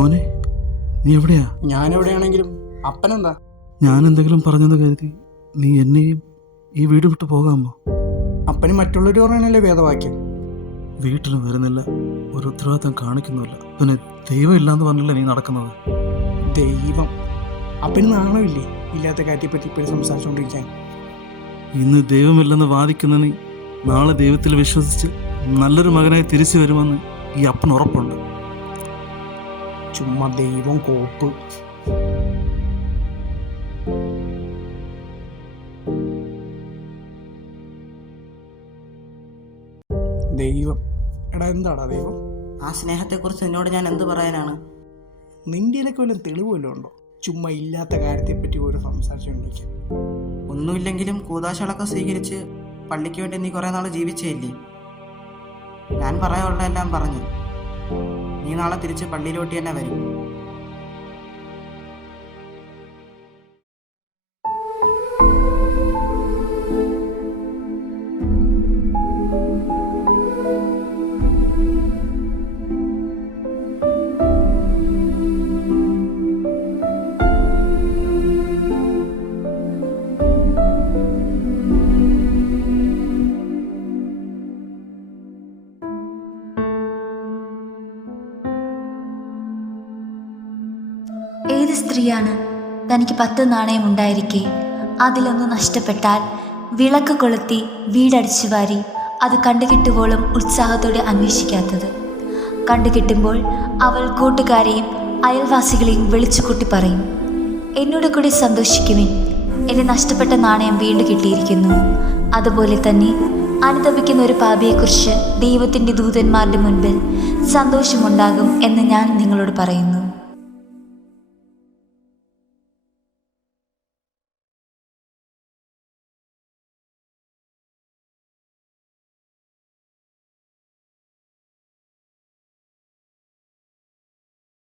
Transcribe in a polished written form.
മോനെ, നീ എവിടെയാ? ഞാനെവിടെയാണെങ്കിലും അപ്പനെന്താ? ഞാൻ എന്തെങ്കിലും പറഞ്ഞെന്ന് കരുതി നീ എന്നെയും ഈ വീട് വിട്ട് പോകാമോ? അപ്പന് മറ്റുള്ളവർ പറയാനല്ലേ വേദവാക്യം. വീട്ടിലും വരുന്നില്ല, ഒരു ഉത്തരവാദിത്തം കാണിക്കുന്നുമില്ല. പിന്നെ ദൈവം ഇല്ലാന്ന് പറഞ്ഞില്ല നീ നടക്കുന്നത്. ദൈവം? അപ്പന് നാണമില്ലേ ഇല്ലാത്ത കാര്യത്തെപ്പറ്റി ഇപ്പോഴും സംസാരിച്ചുകൊണ്ടിരിക്കാൻ? ഇന്ന് ദൈവമില്ലെന്ന് വാദിക്കുന്ന നീ നാളെ ദൈവത്തിൽ വിശ്വസിച്ച് നല്ലൊരു മകനായി തിരിച്ചു വരുമെന്ന് ഈ അപ്പന് ഉറപ്പുണ്ട്. ചുമ്മാ ദൈവം കോപ്പ്. ദൈവം? എടാ എന്താടാ ദൈവം? ആ സ്നേഹത്തെക്കുറിച്ച് നിന്നോട് ഞാൻ എന്ത് പറയാനാണ്? നിന്റെയിലൊക്കെ വല്ല തെളിവ് വല്ലതും ഉണ്ടോ? ചുമ്മാ ഇല്ലാത്ത കാര്യത്തെപ്പറ്റി ഓരോ സംസാരിച്ചുകൊണ്ടിരിക്കാൻ. ഒന്നുമില്ലെങ്കിലും കൂതാശകളൊക്കെ സ്വീകരിച്ച് പള്ളിക്ക് വേണ്ടി നീ കുറേ നാൾ ജീവിച്ചേയില്ലേ? ഞാൻ പറയാനുള്ള എല്ലാം പറഞ്ഞു. നീ നാളെ തിരിച്ച് പള്ളിയിലോട്ട് തന്നെ വരും. ഏത് സ്ത്രീയാണ് തനിക്ക് 10 നാണയം ഉണ്ടായിരിക്കെ അതിലൊന്ന് നഷ്ടപ്പെട്ടാൽ വിളക്ക് കൊളുത്തി വീടടിച്ചു വാരി അത് കണ്ടുകിട്ടുവോളം ഉത്സാഹത്തോടെ അന്വേഷിക്കാത്തത്? കണ്ടുകിട്ടുമ്പോൾ അവൾ കൂട്ടുകാരെയും അയൽവാസികളെയും വിളിച്ചുകൂട്ടി പറയും, എന്നോട് കൂടി സന്തോഷിക്കുവിൻ, എൻ്റെ നഷ്ടപ്പെട്ട നാണയം വീണ്ടും കിട്ടിയിരിക്കുന്നു. അതുപോലെ തന്നെ അനുതപിക്കുന്ന ഒരു പാപിയെക്കുറിച്ച് ദൈവത്തിൻ്റെ ദൂതന്മാരുടെ മുൻപിൽ സന്തോഷമുണ്ടാകും എന്ന് ഞാൻ നിങ്ങളോട് പറയുന്നു.